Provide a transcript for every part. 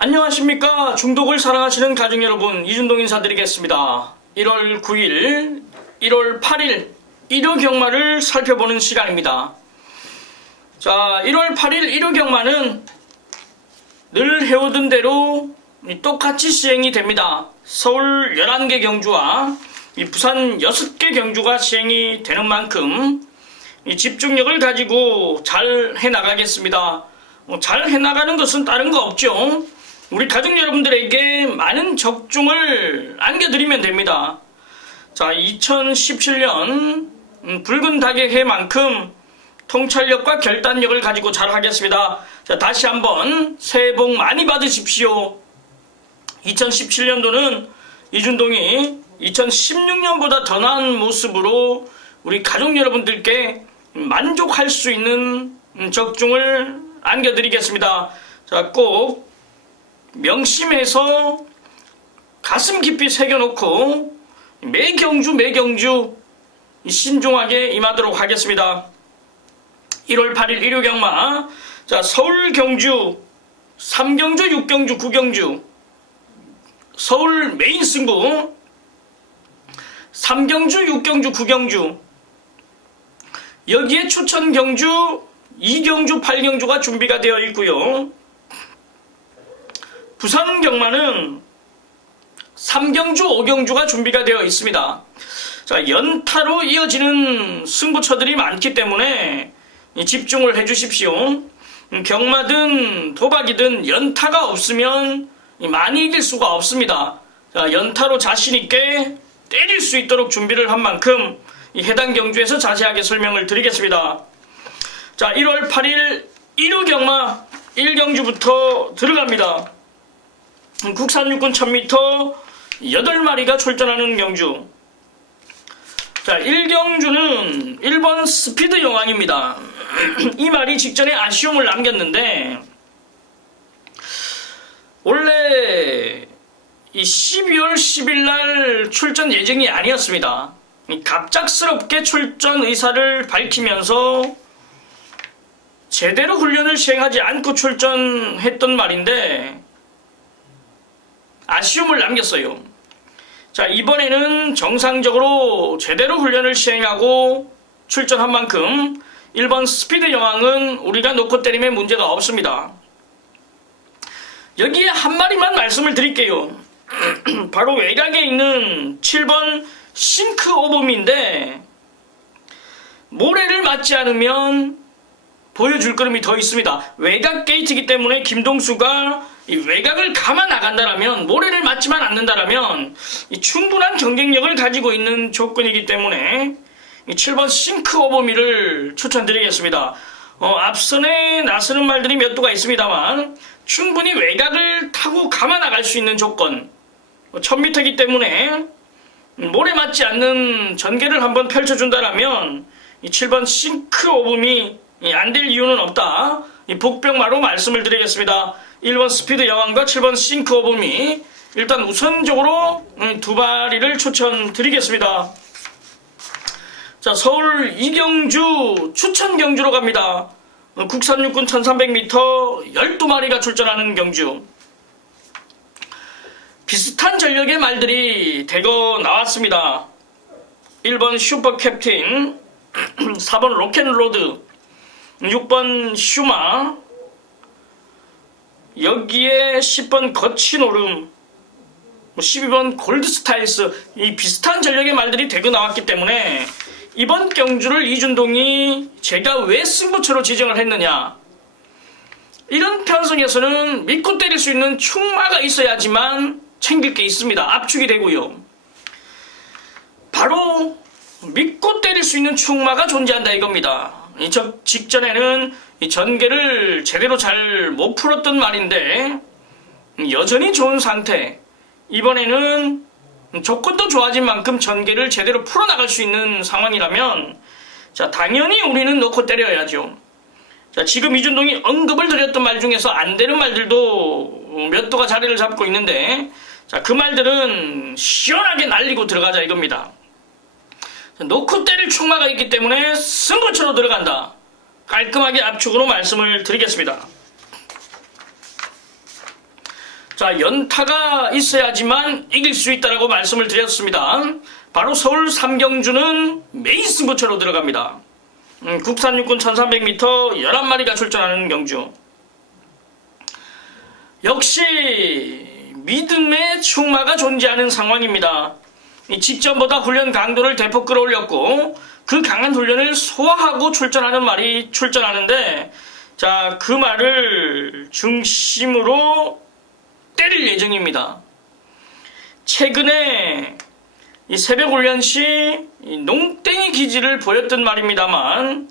안녕하십니까. 중독을 사랑하시는 가족 여러분, 이준동 인사드리겠습니다. 1월 9일, 1월 8일 일요 경마를 살펴보는 시간입니다. 자, 1월 8일 일요 경마는 늘 해오던 대로 똑같이 시행이 됩니다. 서울 11개 경주와 부산 6개 경주가 시행이 되는 만큼 집중력을 가지고 잘 해나가겠습니다. 잘 해나가는 것은 다른 거 없죠. 우리 가족 여러분들에게 많은 적중을 안겨드리면 됩니다. 자, 2017년 붉은 닭의 해만큼 통찰력과 결단력을 가지고 잘 하겠습니다. 자, 다시 한번 새해 복 많이 받으십시오. 2017년도는 이준동이 2016년보다 더 나은 모습으로 우리 가족 여러분들께 만족할 수 있는 적중을 안겨드리겠습니다. 자, 꼭 명심해서 가슴 깊이 새겨놓고 매 경주 신중하게 임하도록 하겠습니다. 1월 8일 일요 경마. 자, 서울 경주 3경주, 6경주, 9경주 서울 메인 승부 3경주, 6경주, 9경주 여기에 추천 경주 2경주, 8경주가 준비가 되어 있고요. 부산 경마는 3경주, 5경주가 준비가 되어 있습니다. 자, 연타로 이어지는 승부처들이 많기 때문에 집중을 해주십시오. 경마든 도박이든 연타가 없으면 많이 이길 수가 없습니다. 자, 연타로 자신있게 때릴 수 있도록 준비를 한 만큼 해당 경주에서 자세하게 설명을 드리겠습니다. 자, 1월 8일 1호 경마 1경주부터 들어갑니다. 국산 육군 1000m 8마리가 출전하는 경주. 자, 1경주는 1번 스피드 여왕입니다. 이 말이 직전에 아쉬움을 남겼는데 원래 이 12월 10일 날 출전 예정이 아니었습니다. 갑작스럽게 출전 의사를 밝히면서 제대로 훈련을 시행하지 않고 출전했던 말인데 아쉬움을 남겼어요. 자, 이번에는 정상적으로 제대로 훈련을 시행하고 출전한 만큼 1번 스피드 여왕은 우리가 놓고 때리면 문제가 없습니다. 여기에 한 마리만 말씀을 드릴게요. 바로 외곽에 있는 7번 싱크 오범인데 모래를 맞지 않으면 보여줄 걸음이 더 있습니다. 외곽 게이트이기 때문에 김동수가 이 외곽을 감아 나간다라면, 모래를 맞지만 않는다라면 충분한 경쟁력을 가지고 있는 조건이기 때문에 이 7번 싱크 오버미를 추천드리겠습니다. 앞선에 나서는 말들이 몇 도가 있습니다만 충분히 외곽을 타고 감아 나갈 수 있는 조건, 1000m이기 때문에 모래 맞지 않는 전개를 한번 펼쳐준다라면 이 7번 싱크 오범이 안 될 이유는 없다. 이 복병마로 말씀을 드리겠습니다. 1번 스피드 여왕과 7번 싱크 오범이 일단 우선적으로 두 마리를 추천드리겠습니다. 자, 서울 2경주 추천 경주로 갑니다. 국산 육군 1300m 12마리가 출전하는 경주. 비슷한 전력의 말들이 대거 나왔습니다. 1번 슈퍼 캡틴, 4번 로켓로드, 6번 슈마, 여기에 10번 거친 오름, 12번 골드스타일스, 이 비슷한 전력의 말들이 대거 나왔기 때문에 이번 경주를 이준동이 제가 왜 승부처로 지정을 했느냐, 이런 편성에서는 믿고 때릴 수 있는 충마가 있어야지만 챙길 게 있습니다. 압축이 되고요. 바로 믿고 때릴 수 있는 충마가 존재한다 이겁니다. 직전에는 이 전개를 제대로 잘 못 풀었던 말인데 여전히 좋은 상태. 이번에는 조건도 좋아진 만큼 전개를 제대로 풀어나갈 수 있는 상황이라면, 자, 당연히 우리는 넣고 때려야죠. 자, 지금 이준동이 언급을 드렸던 말 중에서 안 되는 말들도 몇 도가 자리를 잡고 있는데, 자, 그 말들은 시원하게 날리고 들어가자 이겁니다. 놓고 때릴 충마가 있기 때문에 승부처로 들어간다. 깔끔하게 압축으로 말씀을 드리겠습니다. 자, 연타가 있어야지만 이길 수 있다라고 말씀을 드렸습니다. 바로 서울 삼경주는 메인 승부처로 들어갑니다. 국산 육군 1300m 11마리가 출전하는 경주. 역시 믿음의 충마가 존재하는 상황입니다. 직전보다 훈련 강도를 대폭 끌어올렸고 그 강한 훈련을 소화하고 출전하는 말이 출전하는데, 자, 그 말을 중심으로 때릴 예정입니다. 최근에 이 새벽 훈련 시 농땡이 기질을 보였던 말입니다만,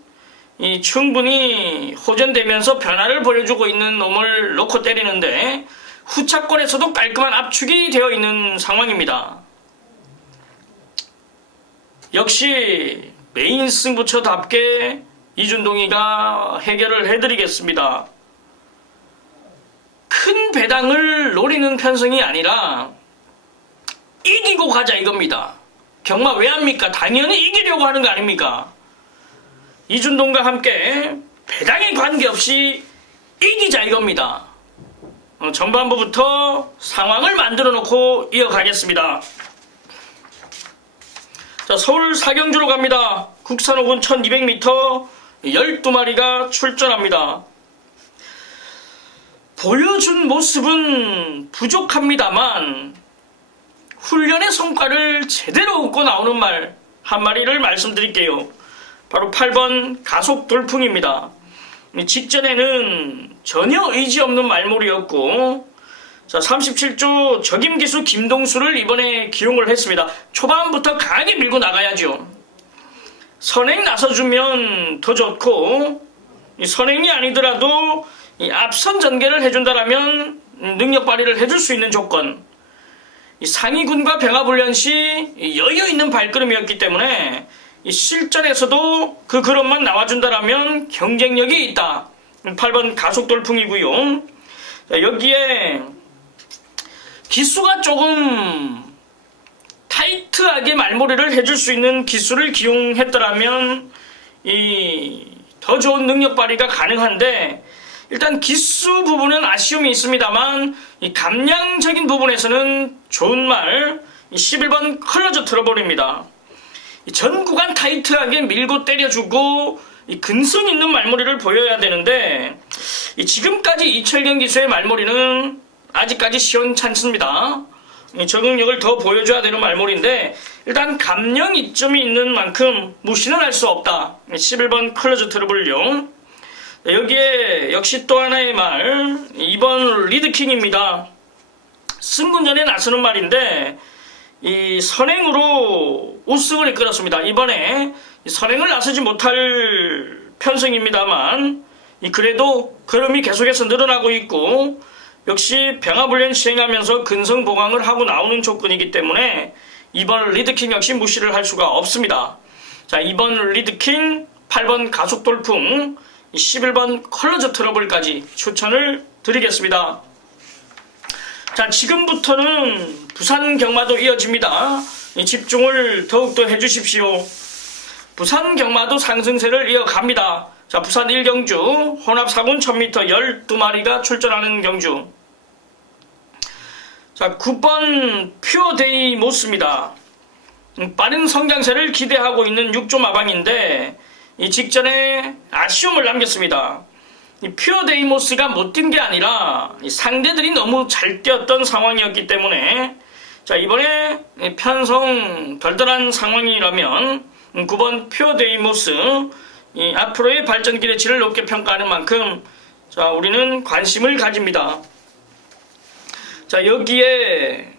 충분히 호전되면서 변화를 보여주고 있는 놈을 놓고 때리는데 후차권에서도 깔끔한 압축이 되어 있는 상황입니다. 역시 메인 승부처답게 이준동이가 해결을 해드리겠습니다. 큰 배당을 노리는 편성이 아니라 이기고 가자 이겁니다. 경마 왜 합니까? 당연히 이기려고 하는 거 아닙니까? 이준동과 함께 배당에 관계없이 이기자 이겁니다. 전반부부터 상황을 만들어 놓고 이어가겠습니다. 자, 서울 사경주로 갑니다. 국산 호군 1200m 12마리가 출전합니다. 보여준 모습은 부족합니다만 훈련의 성과를 제대로 얻고 나오는 말 한 마리를 말씀드릴게요. 바로 8번 가속 돌풍입니다. 직전에는 전혀 의지 없는 말몰이였고, 자, 37조 적임기수 김동수를 이번에 기용을 했습니다. 초반부터 강하게 밀고 나가야죠. 선행 나서주면 더 좋고, 선행이 아니더라도 앞선 전개를 해준다라면 능력 발휘를 해줄 수 있는 조건. 상위군과 병합훈련 시 여유 있는 발걸음이었기 때문에 실전에서도 그 그릇만 나와준다라면 경쟁력이 있다. 8번 가속돌풍이고요. 여기에 기수가 조금 타이트하게 말몰이를 해줄 수 있는 기수를 기용했더라면 더 좋은 능력 발휘가 가능한데, 일단 기수 부분은 아쉬움이 있습니다만 이 감량적인 부분에서는 좋은 말 11번 컬러저 트러블입니다. 전 구간 타이트하게 밀고 때려주고 근성 있는 말몰이를 보여야 되는데, 지금까지 이철경 기수의 말몰이는 아직까지 시원찮습니다. 적응력을 더 보여줘야 되는 말몰인데, 일단 감량 이점이 있는 만큼 무시는 할 수 없다. 11번 컬러저 트러블요. 여기에 역시 또 하나의 말 2번 리드킹입니다. 승군전에 나서는 말인데 이 선행으로 우승을 이끌었습니다. 이번에 선행을 나서지 못할 편성입니다만 그래도 걸음이 계속해서 늘어나고 있고, 역시 병합훈련 시행하면서 근성 보강을 하고 나오는 조건이기 때문에 2번 리드킹 역시 무시를 할 수가 없습니다. 자, 2번 리드킹, 8번 가속돌풍, 11번 컬러저 트러블까지 추천을 드리겠습니다. 자, 지금부터는 부산 경마도 이어집니다. 집중을 더욱더 해주십시오. 부산 경마도 상승세를 이어갑니다. 자, 부산 1경주 혼합 4군 1000m 12마리가 출전하는 경주. 자, 9번 퓨어데이 모스입니다. 빠른 성장세를 기대하고 있는 6조 마방인데 이 직전에 아쉬움을 남겼습니다. 이 퓨어데이모스가 못 뛴 게 아니라 상대들이 너무 잘 뛰었던 상황이었기 때문에, 자, 이번에 편성 덜덜한 상황이라면 9번 퓨어데이모스 앞으로의 발전 기대치를 높게 평가하는 만큼, 자, 우리는 관심을 가집니다. 자, 여기에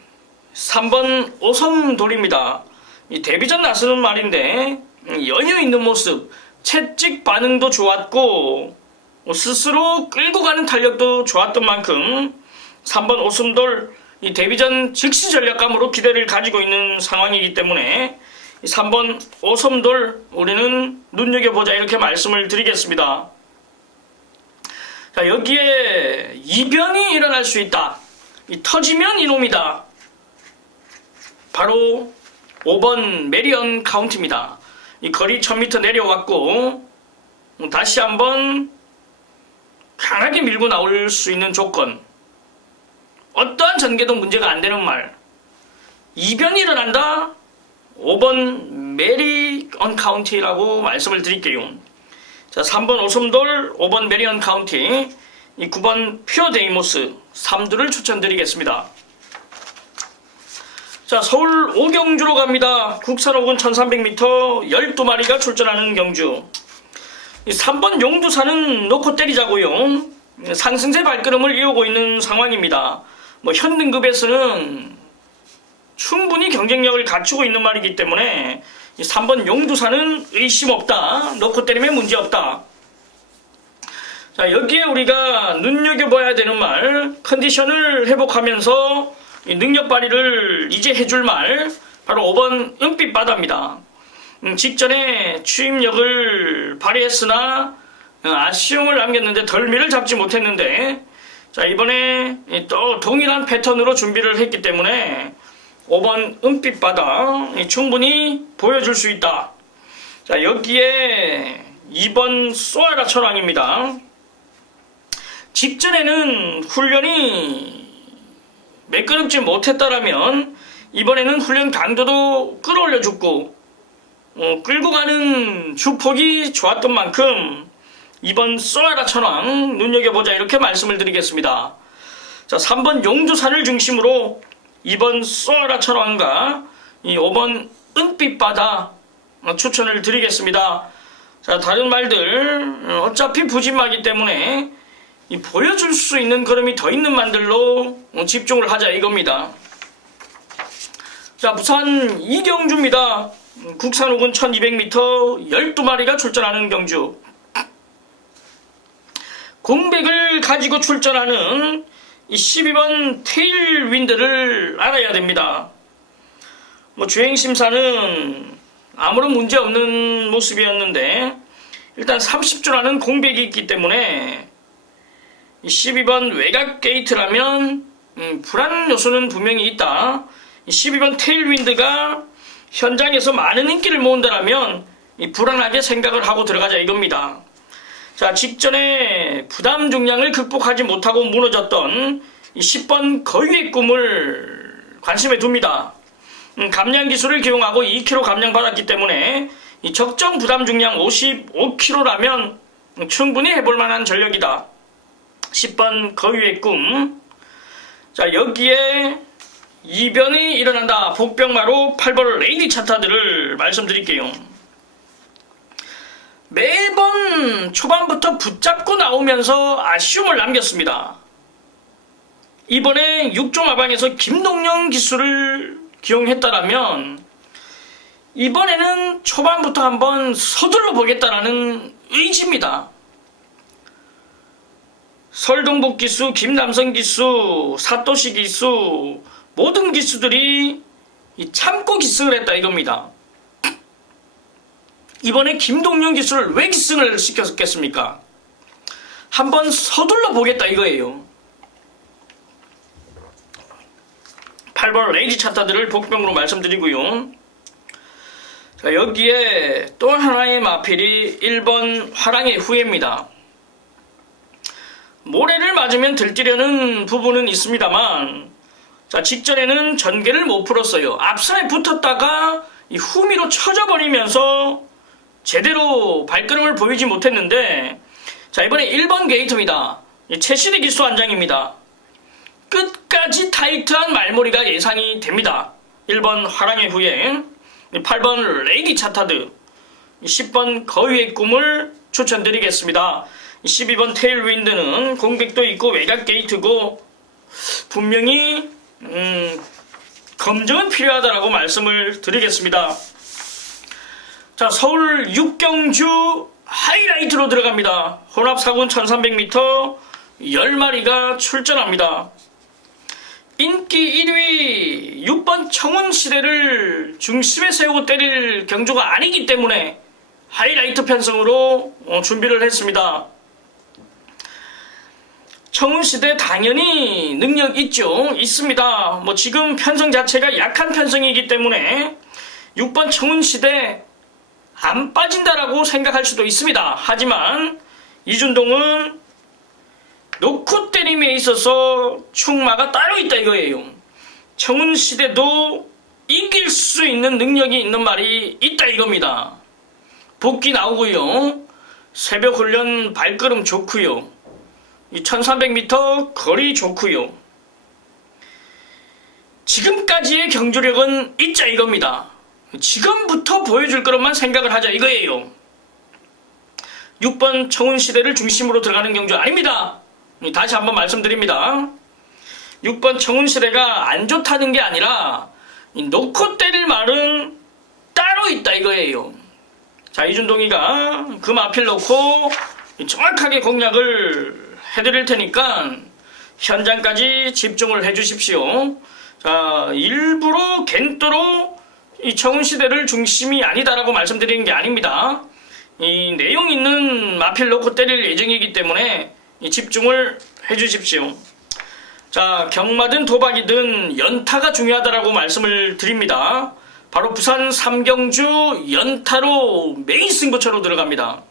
3번 오섬돌입니다. 이 데뷔전 나서는 말인데 여유 있는 모습, 채찍 반응도 좋았고 스스로 끌고 가는 탄력도 좋았던 만큼 3번 오섬돌 이 데뷔전 즉시 전략감으로 기대를 가지고 있는 상황이기 때문에 3번 오섬돌 우리는 눈여겨보자 이렇게 말씀을 드리겠습니다. 자, 여기에 이변이 일어날 수 있다. 터지면 이놈이다. 바로 5번 메리언 카운트입니다. 이 거리 1000m 내려왔고 다시 한번 강하게 밀고 나올 수 있는 조건. 어떠한 전개도 문제가 안 되는 말. 이변이 일어난다. 5번 메리언 카운티라고 말씀을 드릴게요. 자, 3번 오솜돌, 5번 메리언 카운티, 9번 퓨어 데이모스, 3두를 추천드리겠습니다. 자, 서울 오경주로 갑니다. 국산호군 1300m 12마리가 출전하는 경주. 3번 용두산은 놓고 때리자고요. 상승세 발걸음을 이어오고 있는 상황입니다. 현 등급에서는 충분히 경쟁력을 갖추고 있는 말이기 때문에 3번 용두산은 의심 없다. 놓고 때리면 문제 없다. 자, 여기에 우리가 눈여겨봐야 되는 말, 컨디션을 회복하면서 능력 발휘를 이제 해줄 말, 바로 5번 은빛바다입니다. 직전에 추임력을 발휘했으나 아쉬움을 남겼는데 덜미를 잡지 못했는데, 자, 이번에 또 동일한 패턴으로 준비를 했기 때문에 5번 은빛바다 충분히 보여줄 수 있다. 자, 여기에 2번 쏘아라 천왕입니다. 직전에는 훈련이 매끄럽지 못했다라면 이번에는 훈련 강도도 끌어올려줬고 끌고 가는 주폭이 좋았던 만큼 이번 쏘아라 천왕 눈여겨보자, 이렇게 말씀을 드리겠습니다. 자, 3번 용두산을 중심으로 2번 쏘아라 천왕과 5번 은빛바다 추천을 드리겠습니다. 자, 다른 말들 어차피 부진마기 때문에 보여줄 수 있는 걸음이 더 있는 말들로 집중을 하자 이겁니다. 자, 부산 이경주입니다. 국산호군 1200m 12마리가 출전하는 경주. 공백을 가지고 출전하는 이 12번 테일윈드를 알아야 됩니다. 주행심사는 아무런 문제 없는 모습이었는데 일단 30주라는 공백이 있기 때문에 12번 외곽 게이트라면 불안 요소는 분명히 있다. 12번 테일윈드가 현장에서 많은 인기를 모은다라면 불안하게 생각을 하고 들어가자 이겁니다. 자, 직전에 부담 중량을 극복하지 못하고 무너졌던 10번 거위의 꿈을 관심에 둡니다. 감량 기술을 기용하고 2kg 감량 받았기 때문에 적정 부담 중량 55kg라면 충분히 해볼 만한 전력이다. 10번 거위의 꿈. 자, 여기에 이변이 일어난다. 복병마로 8번 레이디 차타들을 말씀드릴게요. 매번 초반부터 붙잡고 나오면서 아쉬움을 남겼습니다. 이번에 6조 마방에서 김동영 기술을 기용했다라면 이번에는 초반부터 한번 서둘러 보겠다라는 의지입니다. 설동복 기수, 김남성 기수, 사토시 기수, 모든 기수들이 참고 기승을 했다 이겁니다. 이번에 김동영 기수를 왜 기승을 시켰겠습니까? 한번 서둘러 보겠다 이거예요. 8번 레이디 차타들을 복병으로 말씀드리고요. 자, 여기에 또 하나의 마필이 1번 화랑의 후예입니다. 모래를 맞으면 들뜨려는 부분은 있습니다만, 자, 직전에는 전개를 못 풀었어요. 앞선에 붙었다가 이 후미로 쳐져버리면서 제대로 발걸음을 보이지 못했는데, 자, 이번에 1번 게이트입니다. 최시대 기수 안장입니다. 끝까지 타이트한 말머리가 예상이 됩니다. 1번 화랑의 후예, 8번 레이디 차타드, 10번 거위의 꿈을 추천드리겠습니다. 12번 테일윈드는 공백도 있고 외곽 게이트고 분명히 검증은 필요하다라고 말씀을 드리겠습니다. 자, 서울 육경주 하이라이트로 들어갑니다. 혼합사군 1300m 10마리가 출전합니다. 인기 1위 6번 청운시대를 중심에 세우고 때릴 경주가 아니기 때문에 하이라이트 편성으로 준비를 했습니다. 청운시대 당연히 능력 있죠. 있습니다. 지금 편성 자체가 약한 편성이기 때문에 6번 청운시대 안 빠진다라고 생각할 수도 있습니다. 하지만 이준동은 놓고 때림에 있어서 충마가 따로 있다 이거예요. 청운시대도 이길 수 있는 능력이 있는 말이 있다 이겁니다. 복귀 나오고요. 새벽 훈련 발걸음 좋고요. 1300m 거리 좋고요. 지금까지의 경주력은 있자 이겁니다. 지금부터 보여줄 것만 생각을 하자 이거예요. 6번 청운시대를 중심으로 들어가는 경주 아닙니다. 다시 한번 말씀드립니다. 6번 청운시대가 안 좋다는 게 아니라 놓고 때릴 말은 따로 있다 이거예요. 자, 이준동이가 그 마필 놓고 정확하게 공략을 해드릴 테니까 현장까지 집중을 해주십시오. 자, 일부러 겐또로 이 청운시대를 중심이 아니다라고 말씀드리는 게 아닙니다. 이 내용 있는 마필 놓고 때릴 예정이기 때문에 집중을 해주십시오. 자, 경마든 도박이든 연타가 중요하다라고 말씀을 드립니다. 바로 부산 삼경주 연타로 메인 승부처로 들어갑니다.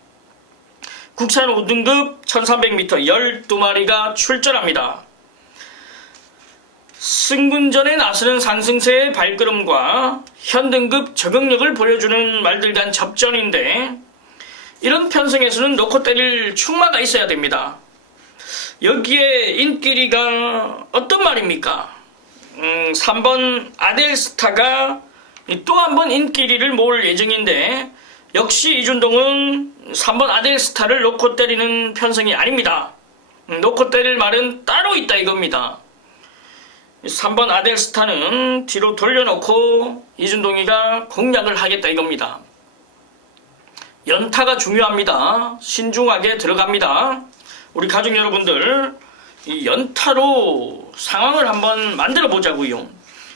국산 5등급 1300m 12마리가 출전합니다. 승군전에 나서는 상승세의 발걸음과 현등급 적응력을 보여주는 말들 간 접전인데 이런 편성에서는 놓고 때릴 충마가 있어야 됩니다. 여기에 인기리가 어떤 말입니까? 3번 아델스타가 또 한 번 인기리를 모을 예정인데 역시 이준동은 3번 아델스타를 놓고 때리는 편성이 아닙니다. 놓고 때릴 말은 따로 있다 이겁니다. 3번 아델스타는 뒤로 돌려놓고 이준동이가 공략을 하겠다 이겁니다. 연타가 중요합니다. 신중하게 들어갑니다. 우리 가족 여러분들 이 연타로 상황을 한번 만들어 보자고요.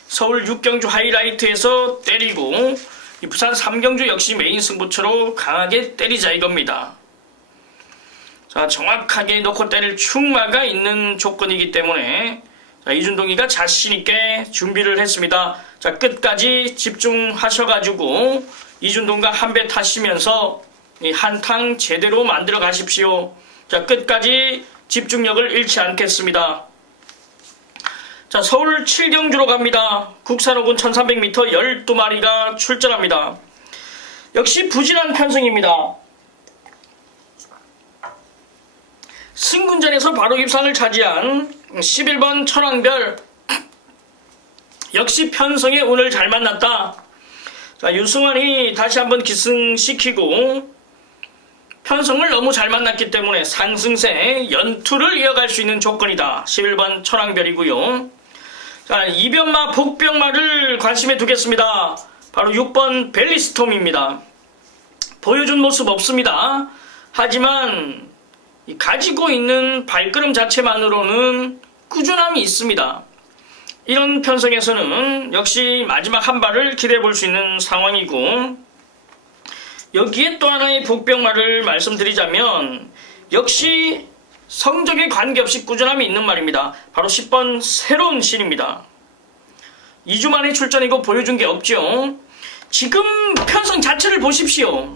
서울 6경주 하이라이트에서 때리고 이 부산 3경주 역시 메인 승부처로 강하게 때리자 이겁니다. 자, 정확하게 놓고 때릴 충마가 있는 조건이기 때문에 자, 이준동이가 자신있게 준비를 했습니다. 자, 끝까지 집중하셔가지고 이준동과 한 배 타시면서 이 한탕 제대로 만들어 가십시오. 자, 끝까지 집중력을 잃지 않겠습니다. 자, 서울 7경주로 갑니다. 국산 5군 1300m 12마리가 출전합니다. 역시 부진한 편성입니다. 승군전에서 바로 입상을 차지한 11번 천왕별 역시 편성에 오늘 잘 만났다. 자, 유승환이 다시 한번 기승시키고 편성을 너무 잘 만났기 때문에 상승세 연투를 이어갈 수 있는 조건이다. 11번 천왕별이고요. 자, 이변마 복병마를 관심에 두겠습니다. 바로 6번 벨리스톰입니다. 보여준 모습 없습니다. 하지만 가지고 있는 발걸음 자체만으로는 꾸준함이 있습니다. 이런 편성에서는 역시 마지막 한 발을 기대해 볼 수 있는 상황이고, 여기에 또 하나의 복병말을 말씀드리자면 역시 성적에 관계없이 꾸준함이 있는 말입니다. 바로 10번 새로운 신입니다. 2주 만에 출전이고 보여준 게 없죠. 지금 편성 자체를 보십시오.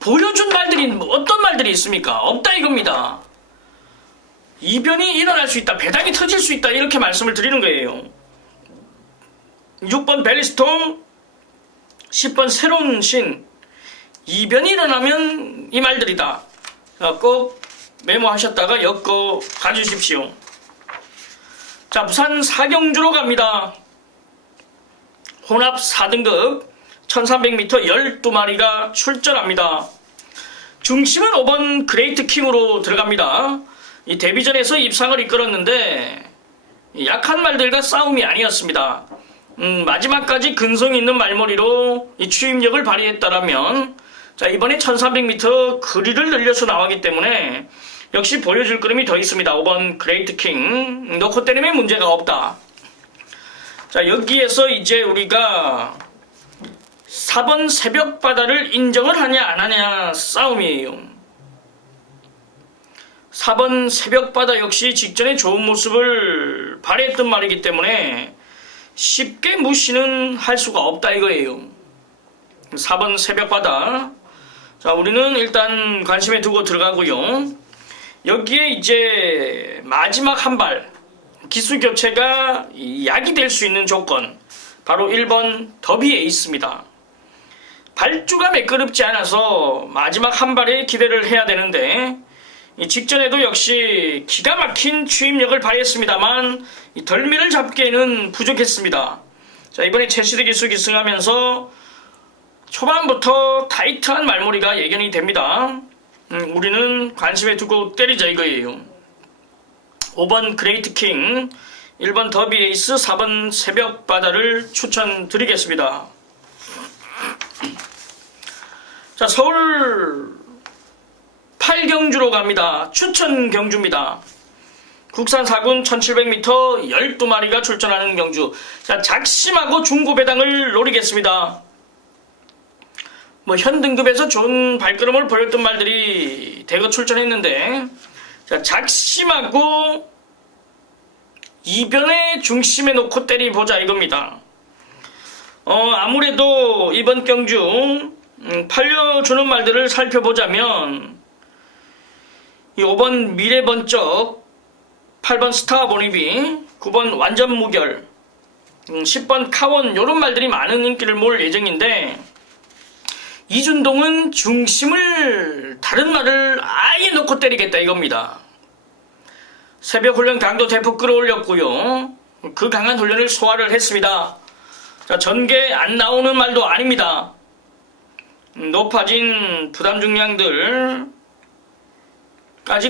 보여준 말들이 어떤 말들이 있습니까? 없다 이겁니다. 이변이 일어날 수 있다, 배당이 터질 수 있다, 이렇게 말씀을 드리는 거예요. 6번 벨리스톰, 10번 새로운 신, 이변이 일어나면 이 말들이다. 꼭 메모하셨다가 엮어 가주십시오. 자, 부산 4경주로 갑니다. 혼합 4등급 1300m 12마리가 출전합니다. 중심은 5번 그레이트 킹으로 들어갑니다. 이 데뷔전에서 입상을 이끌었는데 약한 말들과 싸움이 아니었습니다. 마지막까지 근성 있는 말머리로 이 추임력을 발휘했다라면 자, 이번에 1300m 거리를 늘려서 나왔기 때문에 역시 보여줄 그림이 더 있습니다. 5번 그레이트 킹 놓고 때리면 문제가 없다. 자, 여기에서 이제 우리가 4번 새벽바다를 인정을 하냐 안 하냐 싸움이에요. 4번 새벽바다 역시 직전에 좋은 모습을 발휘했던 말이기 때문에 쉽게 무시는 할 수가 없다 이거예요. 4번 새벽바다. 자, 우리는 일단 관심에 두고 들어가고요. 여기에 이제 마지막 한 발 기수 교체가 약이 될 수 있는 조건, 바로 1번 더비에 있습니다. 발주가 매끄럽지 않아서 마지막 한 발에 기대를 해야 되는데, 직전에도 역시 기가 막힌 추임력을 발휘했습니다만 덜미를 잡기에는 부족했습니다. 자, 이번에 최시드 기수 기승하면서 초반부터 타이트한 말머리가 예견이 됩니다. 우리는 관심에 두고 때리자 이거예요. 5번 그레이트 킹, 1번 더비 에이스, 4번 새벽 바다를 추천드리겠습니다. 자, 서울 8경주로 갑니다. 추천 경주입니다. 국산 4군 1700m 12마리가 출전하는 경주. 자, 작심하고 중고배당을 노리겠습니다. 현 등급에서 좋은 발걸음을 보였던 말들이 대거 출전했는데, 자, 작심하고 이변의 중심에 놓고 때리보자 이겁니다. 아무래도 이번 경주 팔려주는 말들을 살펴보자면, 이 5번 미래번쩍, 8번 스타 보니비, 9번 완전 무결, 10번 카원, 요런 말들이 많은 인기를 모을 예정인데, 이준동은 중심을 다른 말을 아예 놓고 때리겠다 이겁니다. 새벽 훈련 강도 대폭 끌어올렸고요. 그 강한 훈련을 소화를 했습니다. 자, 전개 안 나오는 말도 아닙니다. 높아진 부담 중량들까지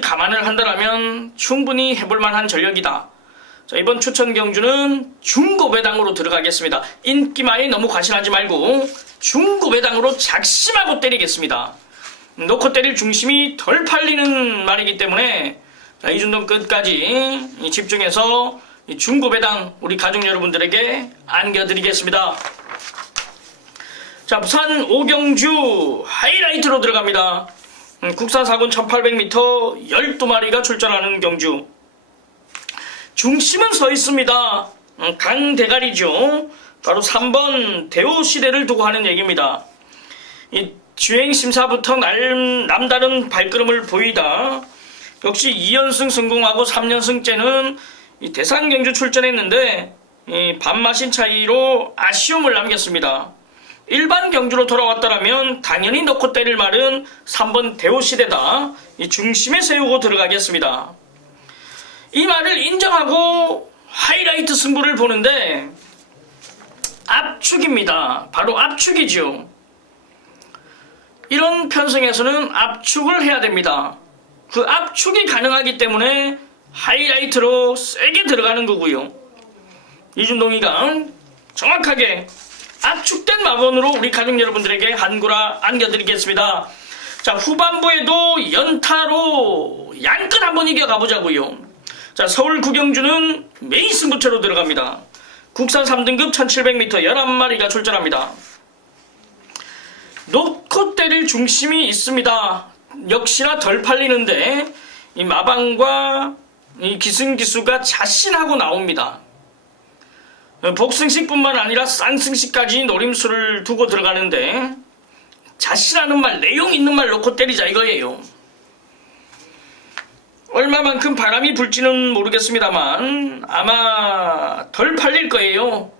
감안을 한다면 충분히 해볼만한 전력이다. 자, 이번 추천 경주는 중고배당으로 들어가겠습니다. 인기마에 너무 과신하지 말고 중고배당으로 작심하고 때리겠습니다. 놓고 때릴 중심이 덜 팔리는 말이기 때문에, 자, 이준동 끝까지 집중해서 중고배당 우리 가족 여러분들에게 안겨드리겠습니다. 자, 부산 5경주 하이라이트로 들어갑니다. 국산 4군 1800m 12마리가 출전하는 경주. 중심은 서 있습니다. 강대가리죠. 바로 3번 대우시대를 두고 하는 얘기입니다. 이 주행심사부터 남다른 발걸음을 보이다. 역시 2연승 성공하고 3연승째는 대상경주 출전했는데 반마신 차이로 아쉬움을 남겼습니다. 일반 경주로 돌아왔다면 당연히 넣고 때릴 말은 3번 대우시대다. 이 중심에 세우고 들어가겠습니다. 이 말을 인정하고 하이라이트 승부를 보는데, 압축입니다. 바로 압축이죠. 이런 편성에서는 압축을 해야 됩니다. 그 압축이 가능하기 때문에 하이라이트로 세게 들어가는 거고요. 이준동이가 정확하게 압축된 마번으로 우리 가족 여러분들에게 한구라 안겨드리겠습니다. 자, 후반부에도 연타로 양끝 한번 이겨가보자고요. 자, 서울 구경주는 메인 승부처로 들어갑니다. 국산 3등급 1700m 11마리가 출전합니다. 놓고 때릴 중심이 있습니다. 역시나 덜 팔리는데 이 마방과 이 기승기수가 자신하고 나옵니다. 복승식뿐만 아니라 쌍승식까지 노림수를 두고 들어가는데, 자신하는 말, 내용 있는 말 놓고 때리자 이거예요. 얼마만큼 바람이 불지는 모르겠습니다만 아마 덜 팔릴 거예요.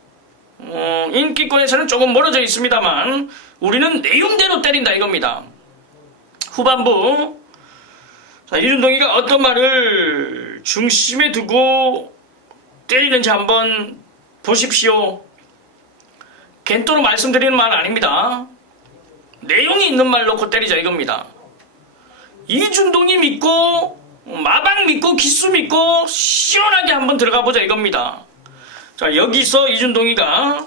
인기권에서는 조금 멀어져 있습니다만 우리는 내용대로 때린다 이겁니다. 후반부, 자, 이준동이가 어떤 말을 중심에 두고 때리는지 한번 보십시오. 겐또로 말씀드리는 말 아닙니다. 내용이 있는 말 놓고 때리자 이겁니다. 이준동이 믿고, 마방 믿고, 기수 믿고 시원하게 한번 들어가 보자 이겁니다. 자, 여기서 이준동이가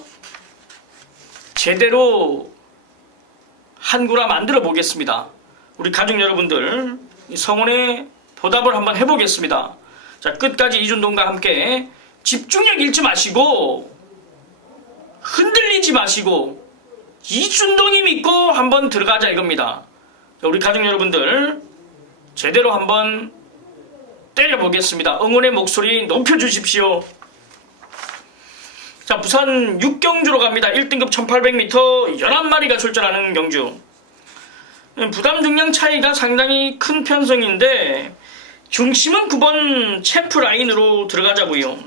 제대로 한구라 만들어 보겠습니다. 우리 가족 여러분들, 이 성원에 보답을 한번 해보겠습니다. 자, 끝까지 이준동과 함께 집중력 잃지 마시고 흔들리지 마시고 이준동이 믿고 한번 들어가자 이겁니다. 자, 우리 가족 여러분들 제대로 한번 때려보겠습니다. 응원의 목소리 높여주십시오. 자, 부산 6경주로 갑니다. 1등급 1800m 11마리가 출전하는 경주. 부담 중량 차이가 상당히 큰 편성인데 중심은 9번 챔프라인으로 들어가자고요.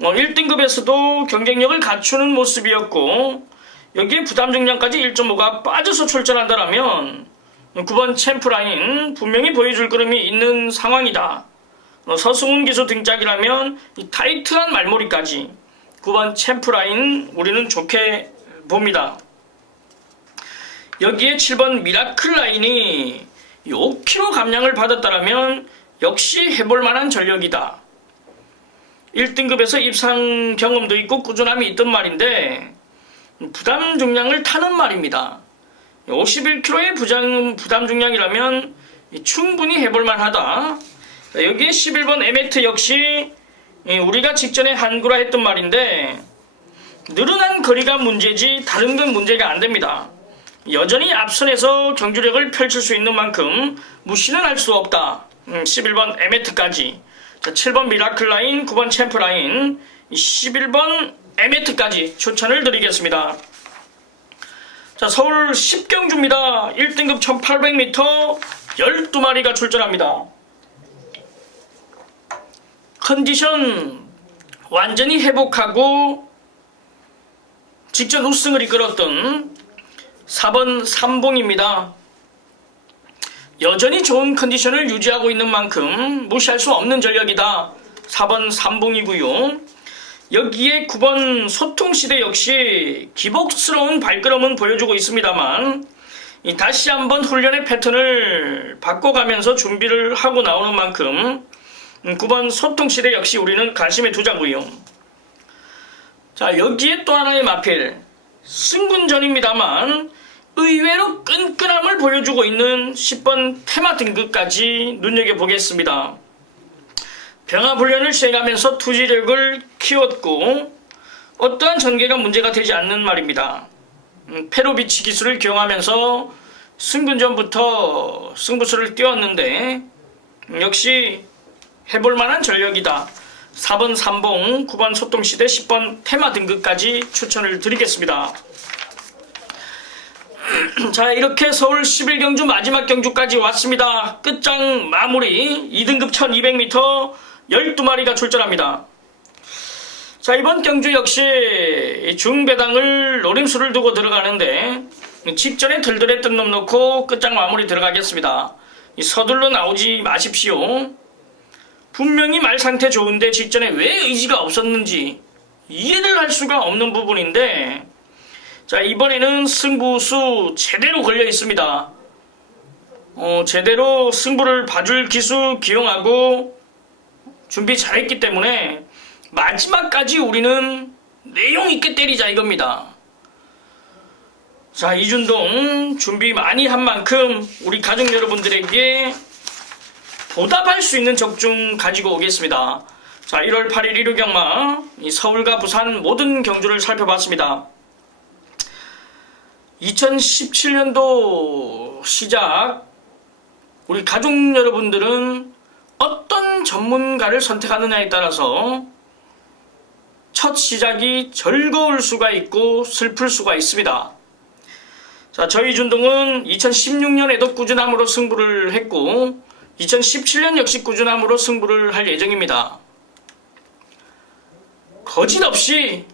1등급에서도 경쟁력을 갖추는 모습이었고 여기에 부담 중량까지 1.5가 빠져서 출전한다면 9번 챔프라인 분명히 보여줄 그림이 있는 상황이다. 서승훈 기수 등짝이라면 타이트한 말머리까지 9번 챔프라인 우리는 좋게 봅니다. 여기에 7번 미라클 라인이 5kg 감량을 받았다면 역시 해볼만한 전력이다. 1등급에서 입상 경험도 있고 꾸준함이 있던 말인데 부담 중량을 타는 말입니다. 51kg의 부담 중량이라면 충분히 해볼만하다. 여기에 11번 에메트 역시 우리가 직전에 한구라 했던 말인데 늘어난 거리가 문제지 다른 건 문제가 안 됩니다. 여전히 앞선에서 경주력을 펼칠 수 있는 만큼 무시는 할 수 없다. 11번 에메트까지, 7번 미라클 라인, 9번 챔프 라인, 11번 에메트까지 추천을 드리겠습니다. 자, 서울 10경주입니다. 1등급 1800m 12마리가 출전합니다. 컨디션 완전히 회복하고 직전 우승을 이끌었던 4번 삼봉입니다. 여전히 좋은 컨디션을 유지하고 있는 만큼 무시할 수 없는 전력이다. 4번 삼봉이고요. 여기에 9번 소통시대 역시 기복스러운 발걸음은 보여주고 있습니다만 다시 한번 훈련의 패턴을 바꿔가면서 준비를 하고 나오는 만큼 9번 소통시대 역시 우리는 관심에 두자고요. 자, 여기에 또 하나의 마필 승군전입니다만 의외로 끈끈함을 보여주고 있는 10번 테마 등급까지 눈여겨보겠습니다. 병합훈련을 시행하면서 투지력을 키웠고 어떠한 전개가 문제가 되지 않는 말입니다. 페로비치 기술을 기용하면서 승군전부터 승부수를 띄웠는데 역시 해볼만한 전력이다. 4번 삼봉, 9번 소통시대, 10번 테마 등급까지 추천을 드리겠습니다. 자, 이렇게 서울 11경주 마지막 경주까지 왔습니다. 끝장 마무리 2등급 1200m 12마리가 출전합니다. 자, 이번 경주 역시 중배당을 노림수를 두고 들어가는데 직전에 덜덜했던 놈 놓고 끝장 마무리 들어가겠습니다. 서둘러 나오지 마십시오. 분명히 말 상태 좋은데 직전에 왜 의지가 없었는지 이해를 할 수가 없는 부분인데 자, 이번에는 승부수 제대로 걸려 있습니다. 제대로 승부를 봐줄 기수 기용하고 준비 잘했기 때문에 마지막까지 우리는 내용 있게 때리자 이겁니다. 자, 이준동 준비 많이 한 만큼 우리 가족 여러분들에게 보답할 수 있는 적중 가지고 오겠습니다. 자, 1월 8일 일요경마 서울과 부산 모든 경주를 살펴봤습니다. 2017년도 시작 우리 가족 여러분들은 어떤 전문가를 선택하느냐에 따라서 첫 시작이 즐거울 수가 있고 슬플 수가 있습니다. 자, 저희 준동은 2016년에도 꾸준함으로 승부를 했고 2017년 역시 꾸준함으로 승부를 할 예정입니다. 거짓없이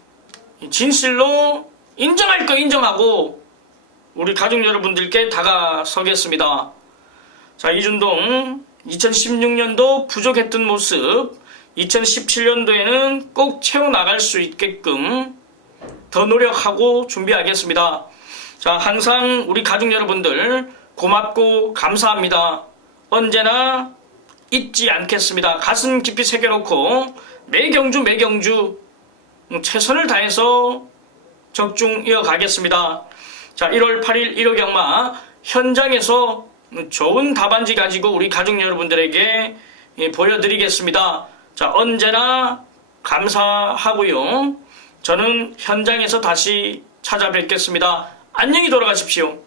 진실로 인정할 거 인정하고 우리 가족 여러분들께 다가서겠습니다. 자, 이준동 2016년도 부족했던 모습 2017년도에는 꼭 채워나갈 수 있게끔 더 노력하고 준비하겠습니다. 자, 항상 우리 가족 여러분들 고맙고 감사합니다. 언제나 잊지 않겠습니다. 가슴 깊이 새겨놓고 매경주 최선을 다해서 적중 이어가겠습니다. 자, 1월 8일 1호 경마 현장에서 좋은 답안지 가지고 우리 가족 여러분들에게 보여드리겠습니다. 자, 언제나 감사하고요. 저는 현장에서 다시 찾아뵙겠습니다. 안녕히 돌아가십시오.